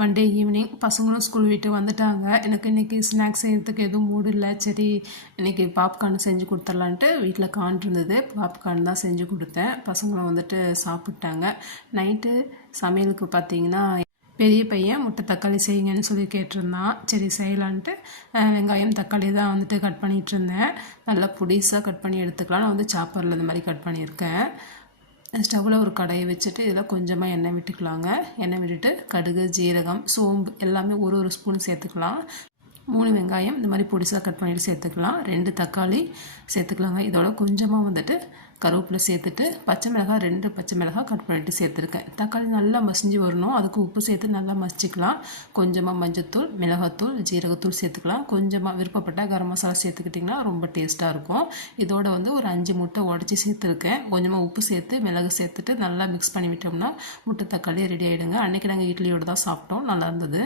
Monday evening பசங்களும் school விட்டு வந்துட்டாங்க. எனக்கு இன்றைக்கி ஸ்நாக்ஸ் செய்கிறதுக்கு எதுவும் மூடு இல்லை. சரி இன்றைக்கி பாப்கார்ன் செஞ்சு கொடுத்துர்லான்ட்டு வீட்டில் கார்ன் இருந்தது. பாப்கார்ன் தான் செஞ்சு கொடுத்தேன். பசங்களும் வந்துட்டு சாப்பிட்டாங்க. நைட்டு சமையலுக்கு பார்த்திங்கன்னா பெரிய பையன் முட்டை தக்காளி செய்யுங்கன்னு சொல்லி கேட்டிருந்தான். சரி செய்யலான்ட்டு வெங்காயம் தக்காளி தான் வந்துட்டு கட் பண்ணிகிட்டு இருந்தேன். நல்லா பொடிசாக கட் பண்ணி எடுத்துக்கலாம். நான் வந்து சாப்பரில் இந்த மாதிரி கட் பண்ணியிருக்கேன். ஸ்டவ்வில் ஒரு கடாயை வச்சுட்டு இதில் கொஞ்சமாக எண்ணெய் விட்டுக்கலாங்க. எண்ணெய் விட்டுட்டு கடுகு, ஜீரகம், சோம்பு எல்லாமே ஒரு ஸ்பூன் சேர்த்துக்கலாம். 3 வெங்காயம் இந்த மாதிரி பொடிசாக கட் பண்ணிவிட்டு சேர்த்துக்கலாம். 2 தக்காளி சேர்த்துக்கலாங்க. இதோட கொஞ்சமாக வந்துட்டு கருவேப்பிலை சேர்த்துட்டு பச்சை மிளகாய் 2 பச்சை மிளகாய் கட் பண்ணிவிட்டு சேர்த்துருக்கேன். தக்காளி நல்லா மசிஞ்சு வரணும். அதுக்கு உப்பு சேர்த்து நல்லா மசிச்சிக்கலாம். கொஞ்சமாக மஞ்சத்தூள், மிளகாத்தூள், ஜீரகத்தூள் சேர்த்துக்கலாம். கொஞ்சமாக விருப்பப்பட்டால் கரம் மசாலா சேர்த்துக்கிட்டிங்கன்னா ரொம்ப டேஸ்ட்டாக இருக்கும். இதோட வந்து ஒரு 5 முட்டை உடச்சி சேர்த்துருக்கேன். கொஞ்சமாக உப்பு சேர்த்து மிளகு சேர்த்துட்டு நல்லா மிக்ஸ் பண்ணி விட்டோம்னா முட்டை தக்காளி ரெடி ஆகிடுங்க. அன்றைக்கி நாங்கள் இட்லியோடு தான் சாப்பிட்டோம். நல்லா இருந்தது.